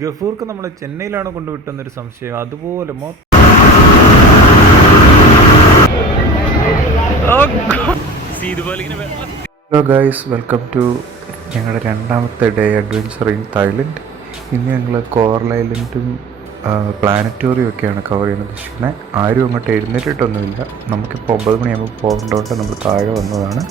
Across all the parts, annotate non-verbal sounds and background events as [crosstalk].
ഗഫൂർക്ക് നമ്മൾ ചെന്നൈയിലാണ് കൊണ്ടുവിട്ടെന്നൊരു സംശയം. അതുപോലെ ഹലോ ഗായ്സ് വെൽക്കം ടു ഞങ്ങളുടെ രണ്ടാമത്തെ ഡേ അഡ്വഞ്ചർ ഇൻ തായ്ലൻഡ് ഇന്ന് ഞങ്ങൾ കോറൽ ഐലൻഡും പ്ലാനറ്റോറിയം ഒക്കെയാണ് കവർ ചെയ്യുന്നത്. ഉദ്ദേശിക്കുന്നത് ആരും അങ്ങോട്ട് എഴുന്നേറ്റിട്ടൊന്നുമില്ല. നമുക്കിപ്പോൾ ഒമ്പത് മണിയാകുമ്പോൾ പോകേണ്ടതുകൊണ്ട് നമ്മൾ താഴെ വന്നതാണ്.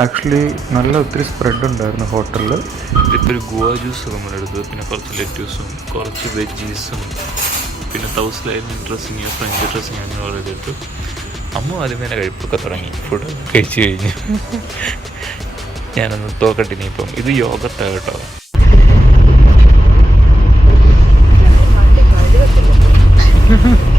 ആക്ച്വലി നല്ല ഒത്തിരി സ്പ്രെഡ് ഉണ്ടായിരുന്നു ഹോട്ടലിൽ ഇപ്പോൾ ഒരു ഗുവ ജ്യൂസ് നമ്മളെടുത്തു പിന്നെ കുറച്ച് ലെറ്റ്യൂസും കുറച്ച് വെജീസും പിന്നെ thousand island dressing French dressing അങ്ങനെ ഓർഡർ ചെയ്തിട്ടു അമ്മ ആദ്യം തന്നെ കഴിപ്പൊക്കെ തുടങ്ങി. ഫുഡ് കഴിച്ചു കഴിഞ്ഞു. ഞാനൊന്ന് തോക്കട്ടെ ഇനിയിപ്പം. ഇത് യോഗത്താണ് കേട്ടോ. ആ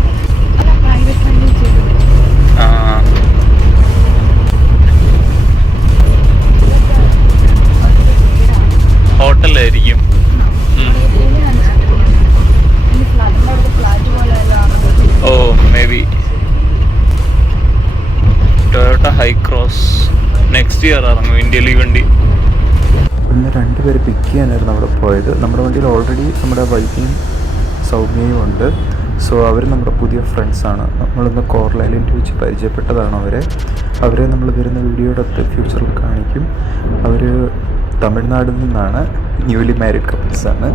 ഹോട്ടലായിരിക്കും. ഓ may be Toyota Hycross next year ഇറങ്ങും ഇന്ത്യയിൽ ഈ വണ്ടി. ഇന്ന് രണ്ടുപേര് പിക്ക് ചെയ്യാനായിരുന്നു അവിടെ പോയത്. നമ്മുടെ വണ്ടിയിൽ ഓൾറെഡി നമ്മുടെ വൈഫിയും സൗമ്യയും ഉണ്ട്. സോ അവർ നമ്മുടെ പുതിയ ഫ്രണ്ട്സാണ് നമ്മളിന്ന് കോർലൈലിൻ വെച്ച് പരിചയപ്പെട്ടതാണ് അവരെ. അവരെ നമ്മൾ വരുന്ന വീഡിയോടൊത്ത് ഫ്യൂച്ചറിൽ കാണിക്കും. അവർ തമിഴ്നാടിൽ നിന്നാണ് ന്യൂലി മാരിഡ് കപ്പിൾസാണ്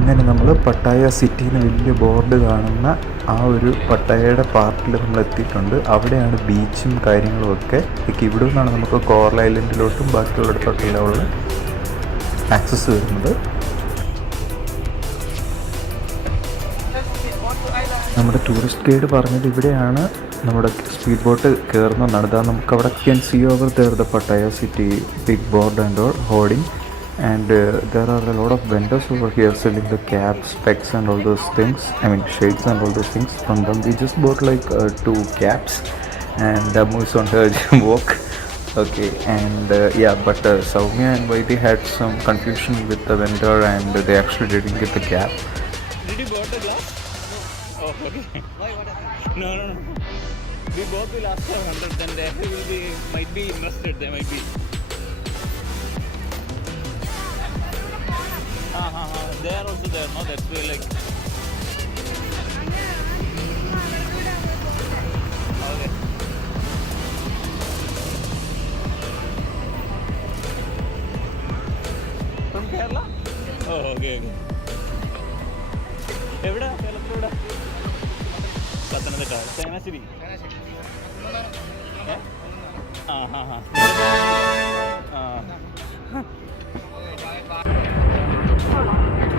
ഇങ്ങനെ നമ്മൾ പട്ടായ നിന്ന് വലിയ ബോർഡ് കാണുന്ന ആ ഒരു പട്ടായയുടെ പാർട്ടിൽ നമ്മൾ എത്തിയിട്ടുണ്ട്. അവിടെയാണ് ബീച്ചും കാര്യങ്ങളും ഒക്കെ ഇവിടെ നിന്നാണ് നമുക്ക് കോറൽ ഐലൻഡിലോട്ടും ബാക്കിയുള്ളിടത്തോട്ടെല്ലാം ഉള്ള ആക്സസ് വരുന്നത്. നമ്മുടെ ടൂറിസ്റ്റ് ഗൈഡ് പറഞ്ഞത് ഇവിടെയാണ്. നമ്മുടെ സ്പീഡ് ബോട്ട് കയറുന്നതെന്നാണ് ഇതാ നമുക്ക് അവിടെ can see over there the Pattaya city big board and all hoarding and there are a lot of vendors over here selling the cap specs and all those things I mean shades and all those things from them we just boat like to cabs and uh, moves on her walk. Okay, and uh, yeah, but uh, Soumya and Vaidi had some confusion with the vendor, and they actually didn't get the cab. Did you bought the glass? No. Oh, okay. Why? What happened? No, no, no. We both will ask for 100, then they will be, might be interested, they might be. Ah, uh, ah. They are also there, no? That's why, like. Okay. From Kerala? Oh, okay, okay. എവിടെ കേരളത്തിലെവിടെ പത്തനംതിട്ട. ചങ്ങനാശ്ശേരി ഏ? ആ ഹാ ഹാ ആ.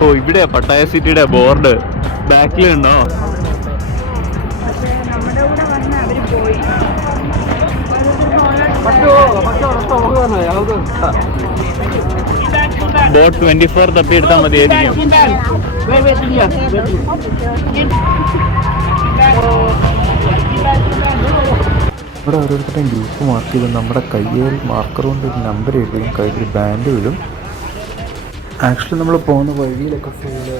ഓ ഇവിടെ Pattaya സിറ്റിയുടെ board. ബാക്കിലുണ്ടോ ഉണ്ടോ? Boat twenty four തപ്പി എടുത്താൽ മതിയായിരിക്കും ഇവിടെ ഓരോരുത്തരും ഗ്രൂപ്പ് മാർക്ക് ചെയ്ത് നമ്മുടെ കയ്യിൽ മാർക്കർ കൊണ്ട് ഒരു നമ്പർ എഴുതുകയും കയ്യിൽ ബാൻഡ് ഇടും ആക്ച്വലി നമ്മൾ പോകുന്ന വഴിയിലൊക്കെ ഫുള്ള്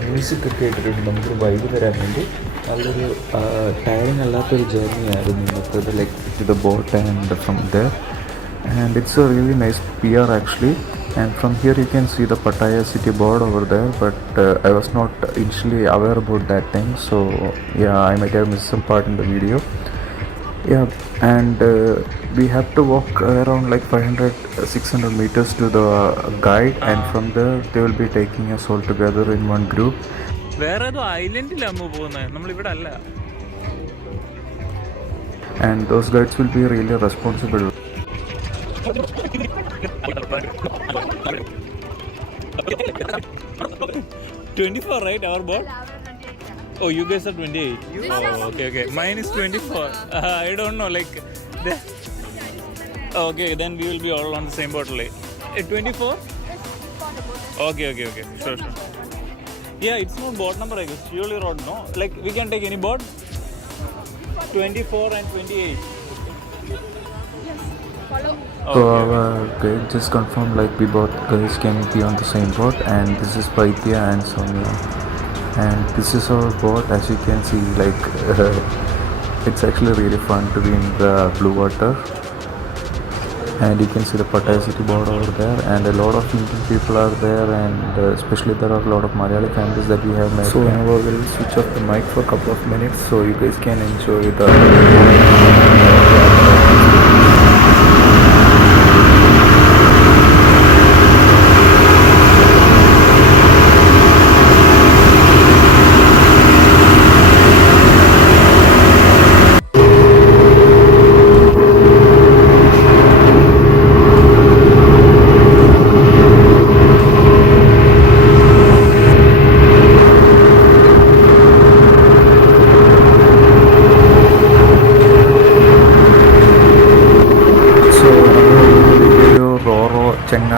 മ്യൂസിക് ഒക്കെ ഇട്ടിട്ടുണ്ട്. നമുക്കൊരു വൈബ് തരാൻ വേണ്ടി. നല്ലൊരു ടയറിങ് അല്ലാത്തൊരു ജേർണി ആയിരുന്നു ഇന്നത്തെ like the boat and from the and it's a really nice P R actually. and from here you can see the Pattaya city board over there but uh, I was not initially aware about that thing so yeah I might have missed some part in the video yeah and uh, we have to walk around like 500 uh, 600 meters to the guide and from there they will be taking us all together in one group വേറെ ഏതോ ഐലൻഡിലാണ് അമ്മ പോകുന്നത് നമ്മളിവിടെ അല്ല and those guides will be really responsible 24 right our board? Oh you guys are 28 oh, okay okay. Mine is 24 uh, [laughs] i don't know like the, okay then we will be all on the same board like eh, 24 okay okay okay. Sure sure. Yeah it's not board number i guess. Surely road no? Like we can take any board? 24 and 28 so our guide just confirmed like we both guys can be on the same boat and this is Paitya and Sonia. And this is our boat as you can see like [laughs] it's actually really fun to be in the blue water. And you can see the Pattaya city board over there and a lot of Indian people are there and uh, especially there are a lot of Malayali families that we have met. So now we'll switch off the mic for a couple of minutes so you guys can enjoy the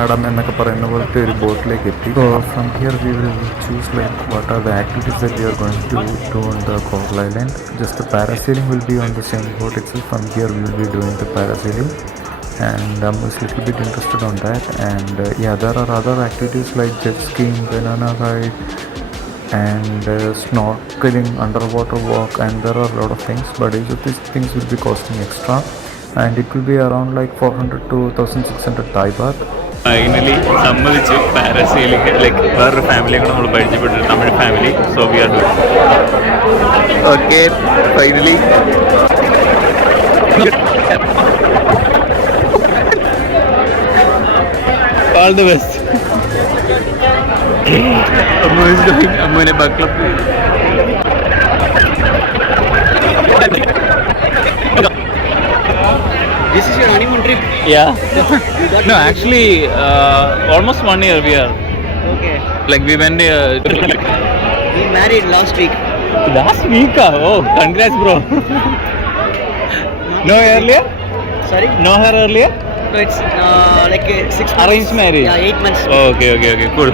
ചെങ്ങാടം എന്നൊക്കെ പറയുന്ന പോലത്തെ ഒരു ബോട്ടിലേക്ക് എത്തി so from here we will choose like what are the activities that we are going to do on the coral island just parasailing will be on the same boat it's from here we will be doing the പാരാസീലിംഗ് and I'm a little bit interested on that and uh, yeah there are other activities like jet skiing banana ride and uh, snorkeling underwater walk and there are a lot of things but each of these things will be costing extra and it will be around like 400 to 1600 Thai baht Finally സമ്മതിച്ചു parasailing like വേറൊരു ഫാമിലിയെ കൂടെ നമ്മൾ പരിചയപ്പെട്ടു Tamil family so we are do okay finally all the best അമ്മുവിനെ buckle up Yeah. no, actually, uh, almost one year we are. Okay. Like we went here. We married last week. last week. ah. Oh, congrats, bro. no earlier? Sorry? No her earlier? No, it's uh, like uh, six months. Arranged marriage. Yeah, eight months. Oh, okay, okay, okay, cool.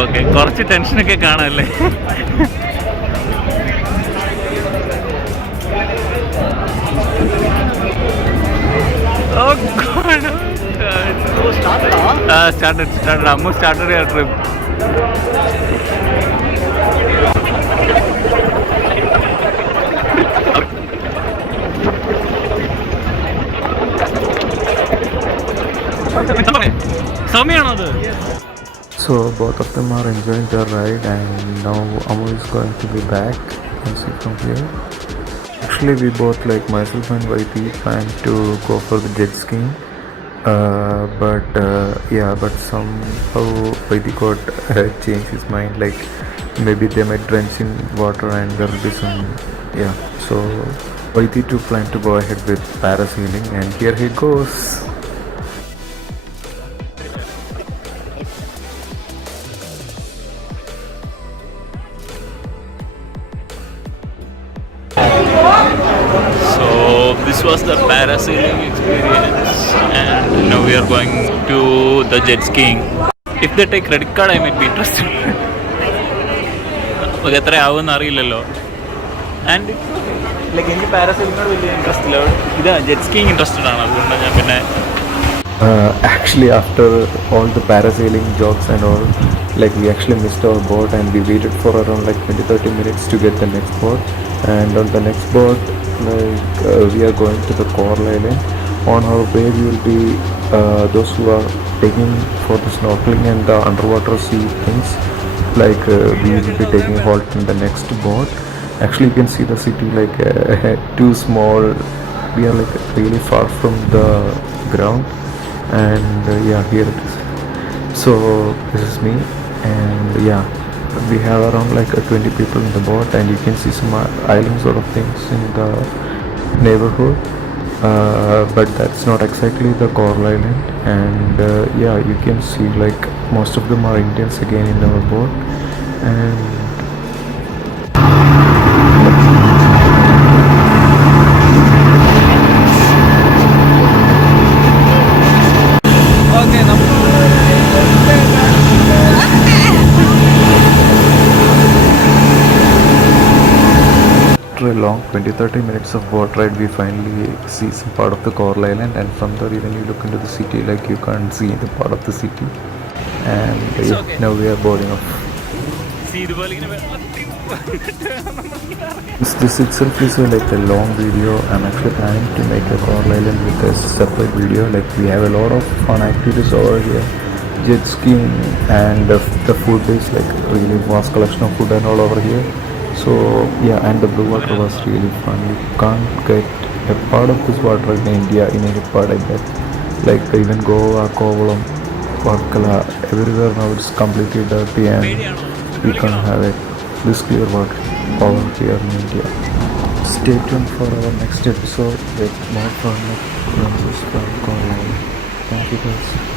Okay കുറച്ച് ടെൻഷനൊക്കെ കാണാമല്ലേ Oh god. Oh, started, huh? Uh, started, started. Almost started our trip. So both of them are enjoying their ride and now Amu is going to be back and see from here actually we both like myself and YT plan to go for the jet skiing. Uh, but uh, yeah but somehow YT got uh, changed his mind. Like maybe they might drench in water and there will be some yeah. So YT too plan to go ahead with parasailing and here he goes parasailing experience, and now we are going to the jet skiing. If they take credit card, I might be interested. അപ്പോൾ എത്ര ആവുമെന്ന് അറിയില്ലല്ലോ and like എനിക്ക് പാരാസൈലിങ്ങിനോട് വലിയ interest ഇല്ല ഇതാ jet skiing interested ആണ് അതുകൊണ്ടാണ് ഞാൻ പിന്നെ uh, actually after all the parasailing jokes and all like we actually missed our boat and we waited for around like 20-30 minutes to get the next boat. And on the next boat like uh, we are going to the coral island. On our way we will be uh, those who are taking for the snorkeling and the underwater sea things. Like uh, we will be taking halt in the next boat. Actually you can see the city like uh, [laughs] too small. We are like really far from the ground and uh, yeah here it is. So this is me. And yeah we have around like uh, 20 people in the boat. And you can see some uh, island sort of things in the neighborhood. Uh, but that's not exactly the coral island. And uh, yeah you can see like most of them are indians again in our boat. And a long 20-30 minutes of boat ride we finally see some part of the coral island. And from there even you look into the city like you can't see the part of the city. And yeah, okay. now we are boarding off this, this itself is uh, like a long video. I'm actually planning to make a coral island with a separate video. Like we have a lot of fun activities over here. Jet skiing and the, the food is like really vast collection of food and all over here. So yeah, and the blue water was really fun. You can't get a part of this water in India in any part I bet. Like even Goa, Kovalam, Varkala, everywhere now it's completely dirty and we can't have it. This clear water over here in India. Stay tuned for our next episode with more fun from Coral Island. Thank you guys.